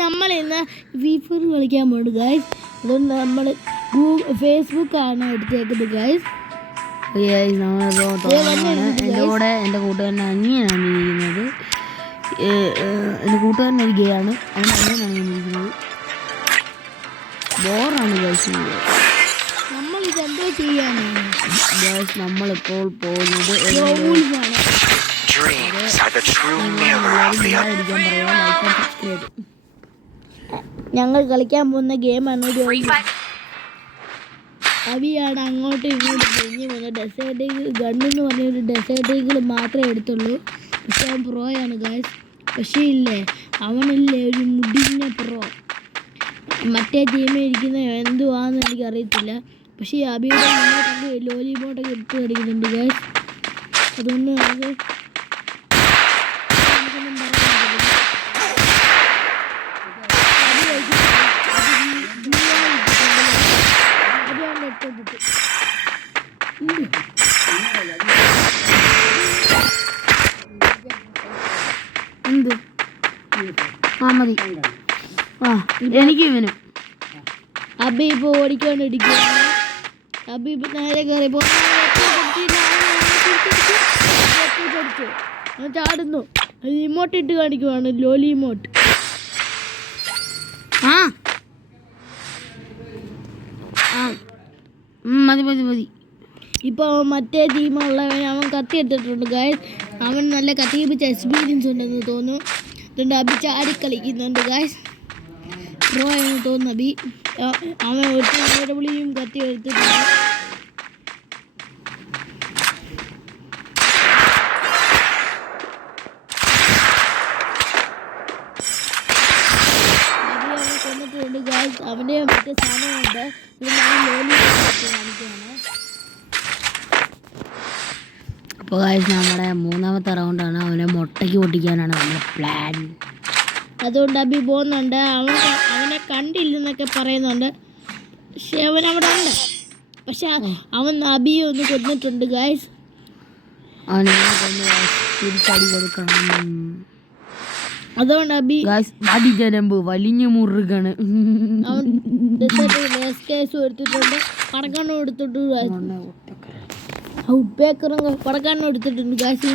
നമ്മൾ ഇന്ന് FIFA കളിക്കാൻ പോകുന്നു ഗൈസ്. അതുകൊണ്ട് നമ്മൾ ഫേസ്ബുക്കാണ് എടുത്തേക്കുന്നത് ഗൈസ്. എൻ്റെ കൂടെ എൻ്റെ കൂട്ടുകാരൻ അനിയനാണ് ഇരിക്കുന്നത്. എൻ്റെ കൂട്ടുകാരൻ ഒരു ഗേ ആണ്, അവൻ്റെ അനിയനാണ് ഇരിക്കുന്നത്. ബോറാണ് ഗൈസ്. നമ്മളിതെന്തോ ചെയ്യാനാണ് ഗൈസ് നമ്മളിപ്പോൾ പോകുന്നത് ഞങ്ങൾ കളിക്കാൻ പോകുന്ന ഗെയിമാണ്. അവിയാണ് അങ്ങോട്ടും ഇങ്ങോട്ടും കഴിഞ്ഞ് പോകുന്നത്. ഡെസേർട്ട് ഗണ്ണെന്ന് പറഞ്ഞൊരു ഡെസേർട്ടുകൾ മാത്രമേ എടുത്തുള്ളൂ. പക്ഷെ അവൻ പ്രോയാണ് ഗൈസ്. പക്ഷേ ഇല്ലേ, അവനില്ലേ ഒരു മുടിഞ്ഞ പ്രോ. മറ്റേ ടീമിൽ ഇരിക്കുന്ന എന്തുവാന്ന് എനിക്കറിയത്തില്ല. പക്ഷേ ഈ അബിയുടെ മുന്നോട്ടൊക്കെ ലോലിമോട്ടൊക്കെ എടുത്ത് കളിക്കുന്നുണ്ട് ഗൈസ്. അതുകൊണ്ട് നമുക്ക് എന്ത് മതി എനിക്ക് ഇവനും അബി ഇപ്പോൾ ഓടിക്കൊണ്ടിരിക്കുകയാണ്. അബി ഇപ്പം നേരെ കയറിയപ്പോൾ ചാടുന്നു. ഇമോട്ട് ഇട്ട് കാണിക്കുവാണ്, ലോലി ഇമോട്ട്. മതി. ഇപ്പോൾ മറ്റേ ടീമുള്ളവൻ അവൻ കത്തി എടുത്തിട്ടുണ്ട് ഗൈസ്. അവൻ നല്ല കത്തി പിടിച്ച എക്സ്പീരിയൻസ് ഉണ്ടെന്ന് തോന്നുന്നു. അതുകൊണ്ട് അബി ചാടി കളിക്കുന്നുണ്ട് ഗൈസ്. പ്രോ എന്ന് തോന്നുന്നു അബി. അവൻ ഒരു വിളിയും കത്തി എടുത്തിട്ടുണ്ട്. കൊന്നിട്ടുണ്ട് ഗൈസ്. അവൻ്റെ മറ്റേ സാധനമുണ്ട്. ലോലി കാണിക്കുകയാണ്. അപ്പോൾ ഗൈസ് നമ്മുടെ മൂന്നാമത്തെ റൗണ്ടാണ്. അവനെ മുട്ടയ്ക്ക് പൊട്ടിക്കാനാണ് നമ്മുടെ പ്ലാൻ. അതുകൊണ്ട് അബി പോകുന്നുണ്ട്. അവനെ കണ്ടില്ലെന്നൊക്കെ പറയുന്നുണ്ട്. പക്ഷെ അവൻ അവിടെ ഉണ്ട്. പക്ഷെ അവൻ അബിയെ ഒന്ന് കൊന്നിട്ടുണ്ട് ഗൈസ്. അവനെ തിരിച്ചടി കൊടുക്കണം. അതുകൊണ്ട് അബി അടിജനമ്പ് വലിഞ്ഞു മുറുകണ്. അവൻ കേസ് എടുത്തിട്ടുണ്ട്. പടക്കണ്ണം എടുത്തിട്ടുണ്ട്. പടക്കണ്ണം എടുത്തിട്ടുണ്ട് ഗൈസ്.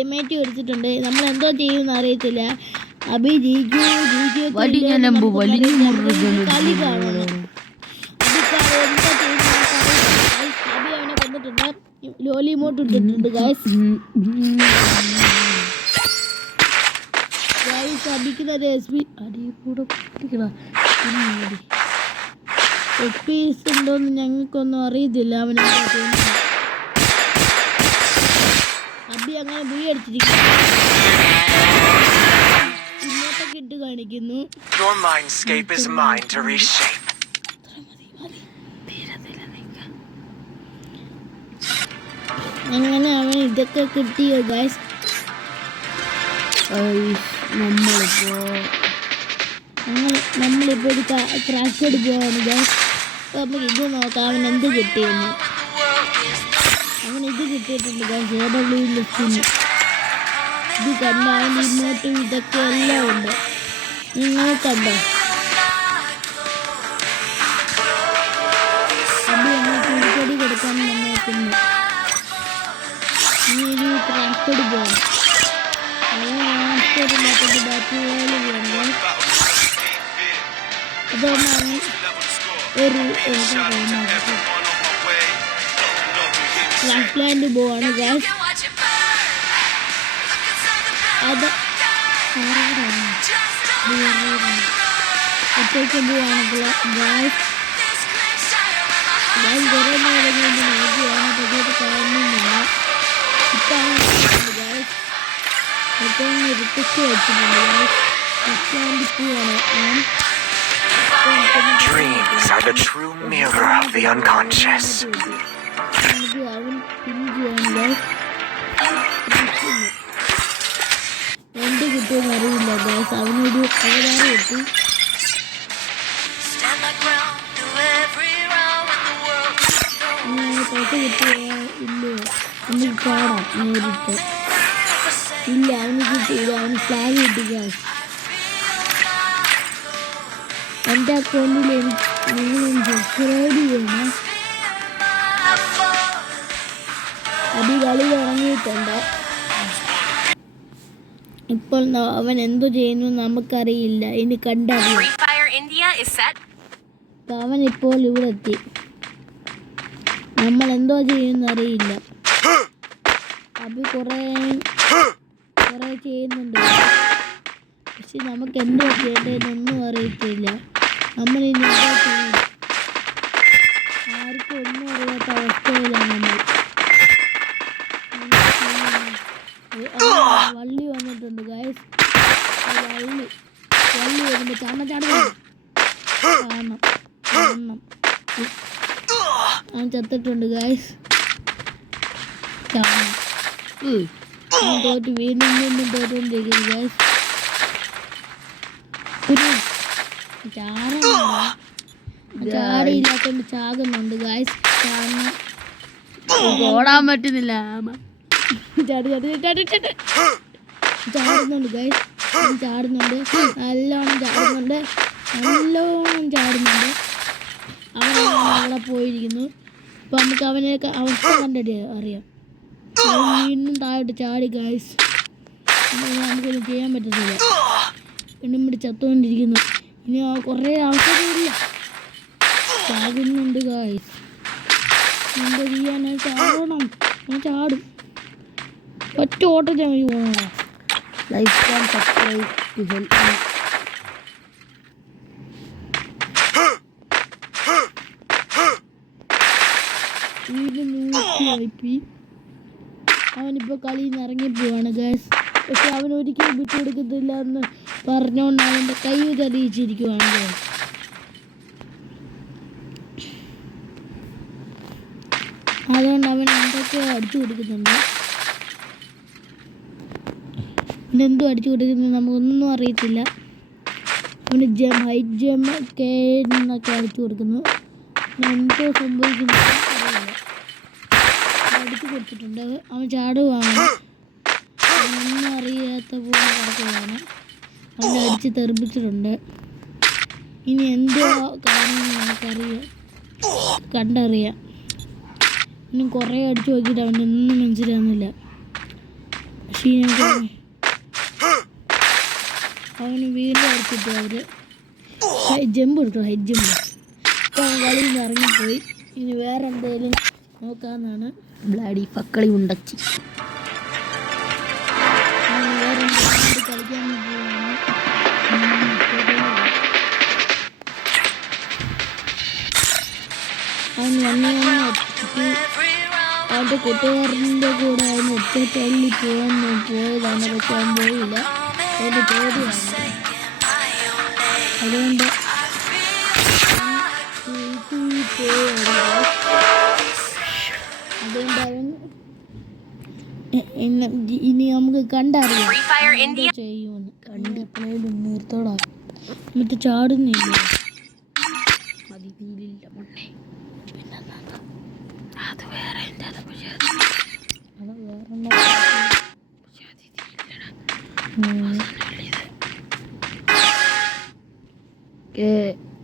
എമേറ്റി എടുത്തിട്ടുണ്ട്. നമ്മൾ എന്തോ ചെയ്യുമെന്ന് അറിയത്തില്ല. അബി കളി കാണണം. അബി അവനെ കൊന്നിട്ടുണ്ട്. ലോലിമോട്ട് ഇട്ടിട്ടുണ്ട് ഗൈസ്. അടിക്കുന്ന എക്സ്പീരിയൻസ് ഉണ്ടോന്ന് ഞങ്ങൾക്കൊന്നും അറിയത്തില്ല. അവനെന്താ തോന്നുന്നു. അബി അങ്ങനെ ബി അടിച്ചിരിക്കുന്നു. ഇങ്ങോട്ടൊക്കെ ഇട്ട് കാണിക്കുന്നു. അങ്ങനെ അവൻ ഇതൊക്കെ കിട്ടിയോ ഗൈസ്. നമ്മളിപ്പോൾ ഒരു ക്രാഷ് എടുക്കുകയാണ് ഗൈസ്. നമുക്ക് ഇത് നോക്കാം അവൻ എന്ത് കിട്ടിയെന്ന്. അവൻ ഇത് കിട്ടിയിട്ടുണ്ട് ഗൈസ്. AW സ്കിൻ ഇത് കണ്ട അവൻ ഇമോട്ടും ഇതൊക്കെ എല്ലാം ഉണ്ട്. നിങ്ങൾ കണ്ടോ? അബി എന്നെ തിരിച്ചടി കൊടുക്കാൻ നോക്കുന്നു. ഇനി ഒരു ക്രാഷ് എടുക്കുകയാണ്. അവൻ ബാറ്റ് പോലെയാണ്. അതുകൊണ്ടാണ് ഒരു ഫ്ലാഷ് ലാൻഡ് പോവാണ് ഗൈസ്. അത് ഒറ്റയ്ക്ക് പോവാണ് ഗൈസ്. ഞാൻ കുറേ നേരം കൊണ്ട് നോക്കിയാണ്. പക്ഷേ കാണുന്നില്ല. ഇപ്പം ഗൈസ് ഏറ്റവും ഇരുട്ടിച്ച് വെച്ചിട്ടുണ്ട് ഗൈസ്. ഫ്ലാഷ് ലാൻഡ് പോവാണ്. Dreams are the true mirror of the unconscious. എന്ത് കിട്ടിയെന്ന് അറിയില്ല ഗൈസ്. അവനൊരു അവതാരം കിട്ടി. പൈസ കിട്ടിയ ഇല്ലേ നമുക്ക് കാണാം നേരിട്ട്. ഇല്ല അവന് കിട്ടിയില്ല. അവന് ഫ്ലാഗ് കിട്ടി ഗൈസ്. എൻ്റെ അക്കൗണ്ടിൽ നിങ്ങളൊന്ന് സബ്സ്ക്രൈബ് ചെയ്യണം. അടി കളി തുടങ്ങിയിട്ടുണ്ട്. ഇപ്പോൾ അവൻ എന്തു ചെയ്യുന്നു നമുക്കറിയില്ല, ഇനി കണ്ടറിയാം. അവൻ ഇപ്പോൾ ഇവിടെ എത്തി. നമ്മൾ എന്തോ ചെയ്യുന്ന അറിയില്ല. അഭി കുറേ ചെയ്യുന്നുണ്ട്, പക്ഷെ നമുക്ക് എന്തോ ചെയ്യേണ്ടതെന്നൊന്നും അറിയത്തില്ല. നമ്മൾ ഇനി എന്തോ ചെയ്യും? ആർക്കും ഒന്നും അറിയാത്ത അവസ്ഥയിലാണ് നമ്മൾ. വള്ളി വന്നിട്ടുണ്ട് ഗൈസ്. വള്ളി വരുമ്പോൾ ചാടണം. അവൻ ചത്തിട്ടുണ്ട് ഗൈസ്. തോറ്റ് വീണ്ടും തോറ്റുകൊണ്ടിരിക്കുന്നു ഗൈസ്. ചാടിയില്ലാത്തോണ്ട് ചാകുന്നുണ്ട് ഗൈസ്. ഓടാൻ പറ്റുന്നില്ല. ചാടുന്നുണ്ട് ഗൈസ്. ചാടുന്നുണ്ട്, നല്ലോണം ചാടുന്നുണ്ട്. അവനാണ് അവിടെ പോയിരിക്കുന്നു. അപ്പൊ നമുക്ക് അവനെ അവസ്ഥ കണ്ടിട്ട് അറിയാം. വീണ്ടും താഴോട്ട് ചാടി ഗൈസ്. നമുക്കൊന്നും ചെയ്യാൻ പറ്റത്തില്ല. വീണ്ടും ഇവിടെ ചത്തുകൊണ്ടിരിക്കുന്നു. ഇനി കുറേ അവസരമില്ല. ചാകുന്നുണ്ട് ഗൈസ്. എന്താ ചെയ്യാൻ? ചാടണം. ചാടും. ഒറ്റ ഓട്ടത്തിൽ നമുക്ക് പോകണം. Like and subscribe to help me. അവനിപ്പോൾ കളിയിൽ നിന്ന് ഇറങ്ങിപ്പോവാണ് ഗൈസ്. പക്ഷെ അവൻ ഒരിക്കലും വിട്ടുകൊടുക്കത്തില്ല എന്ന് പറഞ്ഞുകൊണ്ട് അവൻ്റെ കൈ തെളിയിച്ചിരിക്കുവാണ് ഗൈസ്. അതുകൊണ്ട് അവൻ എന്തൊക്കെയോ അടിച്ചു കൊടുക്കുന്നുണ്ട്. എന്തോ അടിച്ചു കൊടുക്കുന്നത് നമുക്കൊന്നും അറിയത്തില്ല. അവന് ഹൈറ്റ് ജമ്പ് ഒക്കെ എന്നൊക്കെ അടിച്ചു കൊടുക്കുന്നു. എന്തോ സംഭവിക്കുന്നു അറിയില്ല. അടിച്ചു കൊടുത്തിട്ടുണ്ട്. അവൻ ചാടുവാണ്. ഒന്നും അറിയാത്ത പോലെ കിടക്കുകയാണ്. അവനെ അടിച്ച് തെറിപ്പിച്ചിട്ടുണ്ട്. ഇനി എന്തോ കാരണം നമുക്കറിയാം, കണ്ടറിയാം. ഇനി കുറേ അടിച്ചു നോക്കിയിട്ട് അവനൊന്നും മനസ്സിലാകുന്നില്ല. പക്ഷേ അവന് വീണ്ടും അടിച്ചിട്ട് അവര് ജമ്പ് എടുത്തു. Height jump. അപ്പോൾ അവൻ കളിയിൽ നിന്ന് ഇറങ്ങിപ്പോയി. ഇനി വേറെ എന്തെങ്കിലും നോക്കാമെന്നാണ്. ബ്ലാഡി പക്കളി ഉണ്ടച്ചി. വേറെ എന്തെങ്കിലും കളിക്കാൻ പോവുകയാണ്. അവൻ അവൻ്റെ കൂട്ടുകാരൻ്റെ കൂടെ അവന് ഒറ്റത്തള്ളി പോയതാണ്. പക്ഷെ അവൻ പോയില്ല. അവൻ്റെ പേടിയാണ്. അതുകൊണ്ട് ഇനി നമുക്ക് കണ്ടറിയാം ചെയ്യുമെന്ന്. കണ്ട് എപ്പോഴും നിർത്തോടാ. എന്നിട്ട് ചാടുന്നില്ല. അതിഥിയിലില്ല മുന്നേ. പിന്നെ അത് വേറെ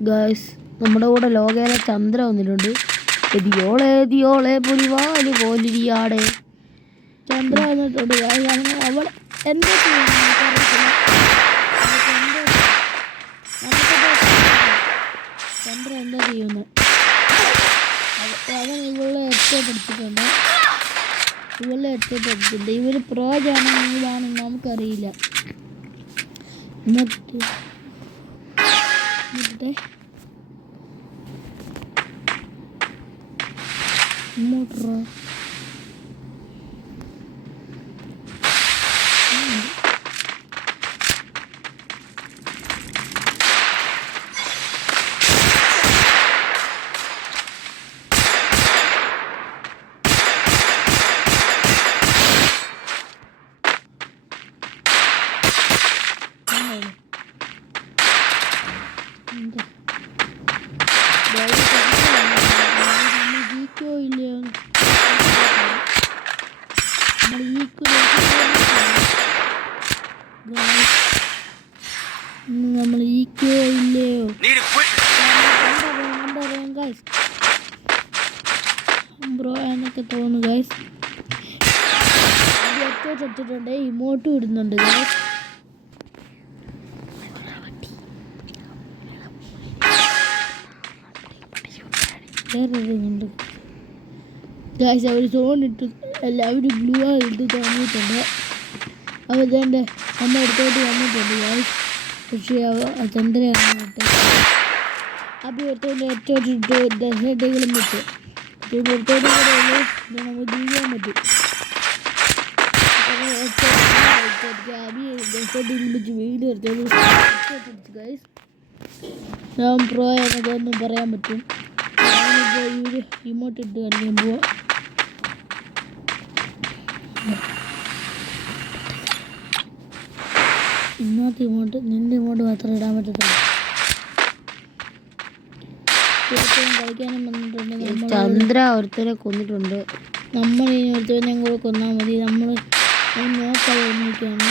ഗൈസ്, നമ്മുടെ കൂടെ ലോകയിലെ ചന്ദ്ര വന്നിട്ടുണ്ട്. എതിയോളെ പുലിവാല് പോലിരിയാടെ ചന്ദ്ര വന്നിട്ടുണ്ട്. അവൾ എന്താ ചന്ദ്ര എന്താ ചെയ്യുന്നത്? അവൻ ഇവളെ എത്തിപ്പെടുത്തിട്ടുണ്ട്. ഇവര് പ്രോജാണെങ്കിലാണ് നമുക്കറിയില്ല. എന്നിട്ട് ഇങ്ങോട്ടോ നമ്മൾ ഈക്കോ ഇല്ലയോ? വെച്ചിട്ടുണ്ട്, ഇമോട്ടും ഇടുന്നുണ്ട് guys. വേറൊരുണ്ട് ഗായ്സ്, അവർ സോൺ ഇട്ട് എല്ലാവരും ഗ്ലൂ ഇട്ട് തുടങ്ങിയിട്ടുണ്ട്. അവർ തന്നെ നമ്മുടെ അടുത്തോട്ട് വന്നിട്ടുണ്ട് ഗായ്സ്. പക്ഷേ ചന്ദ്രയാണ് കേട്ടോ. അപ്പോൾ ഇവിടുത്തെ ഏറ്റവും ഡെസേർട്ടുകളും വെച്ച് ഇവിടുത്തോട്ട് നമുക്ക് ജീവിക്കാൻ പറ്റും. ഡെസേർട്ടുകൾ വെച്ച് വീട് എടുത്തോളൂ ഗായ്സ്. ഞാൻ പ്രോ എന്നതൊന്നും പറയാൻ പറ്റും. ഞാനിപ്പോൾ ഇമോട്ട് ഇട്ട് കളിക്കാൻ പോവാം. ഇന്നത്തെ ഇമോട്ട് നിന്റെ ഇമോട്ട് മാത്രമേ ഇടാൻ പറ്റത്തുള്ളൂ. കളിക്കാനും വന്നിട്ടുണ്ട്. ചന്ദ്ര ഒരുത്തരെ കൊന്നിട്ടുണ്ട്. നമ്മൾ ഇനി ഒരുത്തവനെ കൂടെ കൊന്നാൽ മതി. നമ്മൾ നോക്കാതെ ഒന്നിക്കുകയാണ്.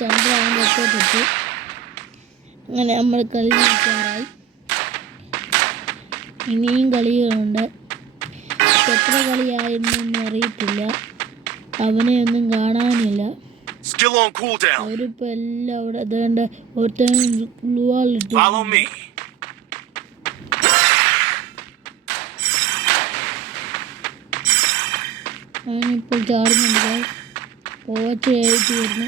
ചന്ദ്ര അവൻ്റെ ഒറ്റപ്പെട്ടു. അങ്ങനെ നമ്മൾ കളി നിൽക്കാറായി. ഇനിയും കളികളുണ്ട്. എത്ര കളിയായെന്നൊന്നും അറിയത്തില്ല. അവനെ ഒന്നും കാണാനില്ല. അവരിപ്പോൾ എല്ലാം അവിടെ അതേണ്ട ഒരുത്തൻ ഗ്ലൂവാളിട്ടു. അവനിപ്പോൾ ചാടുന്നുണ്ട്. പോവച്ചായിട്ട് വരുന്നു.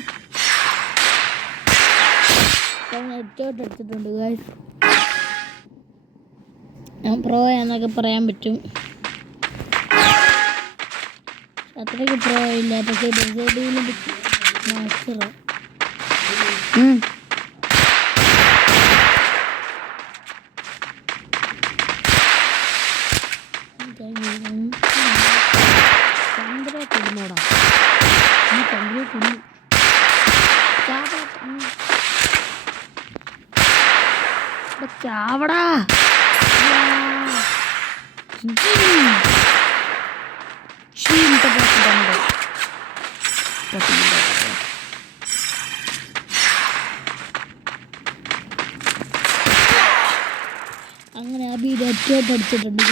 അവൻ ഹെഡ്ഷോട്ട് എടുത്തിട്ടുണ്ട് ഗായ്സ്. ഞാൻ പ്രോ എന്നൊക്കെ പറയാൻ പറ്റും. അത്രയ്ക്ക് പ്രോ ഇല്ല, പക്ഷേ ഡെസേർട്ടിൽ മാസ്റ്ററാണ്. ചന്ദ്ര കൊന്നോടാ, ഈ ചന്ദ്രയെ കൊന്നു. ചാവടാ. അങ്ങനെ അബിയുടെ ഹെഡ്ഷോട്ട് അടിച്ചിട്ടുണ്ട്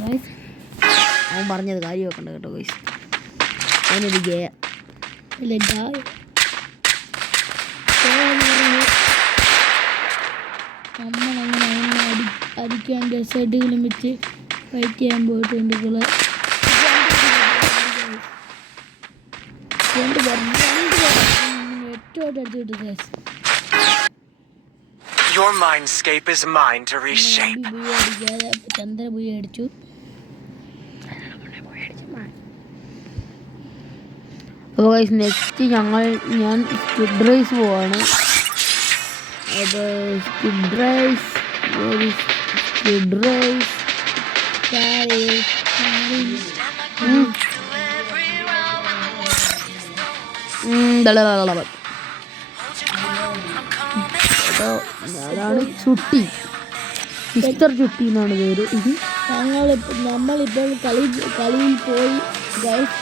ഗായ്സ്. അവൻ പറഞ്ഞത് കാര്യം വെക്കണ്ട കേട്ടോ ഗൈസ്. അവനൊരു ഗേയ അല്ലേ നമ്മളങ്ങനെ അവനെ അടിക്കാൻ ഡെസേർട്ടുകളും വെച്ച് ഫൈറ്റ് ചെയ്യാൻ പോയിട്ടുണ്ട്. ഏറ്റവും അടിച്ചിട്ട് guys. Your mindscape is mine to reshape. Chandra പോയി അടിച്ചു. അപ്പോൾ ഗൈസ് നെക്സ്റ്റ് ഞാൻ സ്കിഡ് റേസ് പോവാണ്. അത് സ്കിഡ് റേസ് അതാണ് ചുട്ടി, മിസ്റ്റർ ചുട്ടി എന്നാണ് പേര്. നമ്മളിപ്പോൾ കളിയിൽ പോയി ഗൈസ്.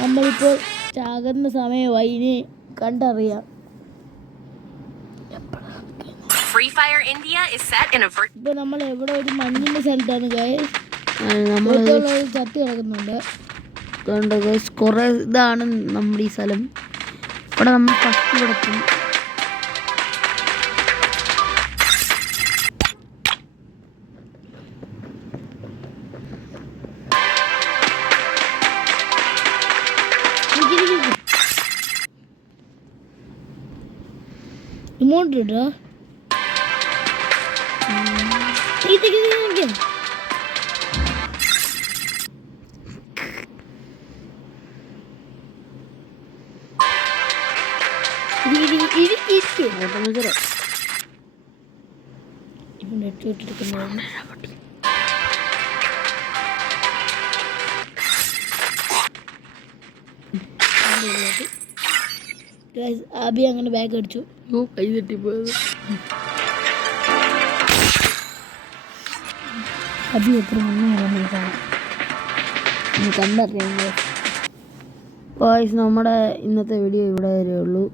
നമ്മളിപ്പോൾ ചാകുന്ന സമയമായി, ഇനി കണ്ടറിയാം. ഇപ്പൊ നമ്മൾ എവിടെ ഒരു മഞ്ഞിന്റെ സ്ഥലത്താണ് ഗൈസ്. നമ്മൾ ചത്തി കിടക്കുന്നുണ്ട്. കുറെ ഇതാണ് നമ്മുടെ ഈ സ്ഥലം. ഇവിടെ നമ്മൾ ഫസ്റ്റ് കിടക്കും. ഇമോട്ട് ഇട്ടോ. അബി അങ്ങനെ ബാഗ് അടിച്ചു. കൈ തെറ്റിപ്പോയത്. അബി എത്ര മുന്നേ കാണാം കണ്ടറിയാം. നമ്മുടെ ഇന്നത്തെ വീഡിയോ ഇവിടെ വരെ ഉള്ളൂ.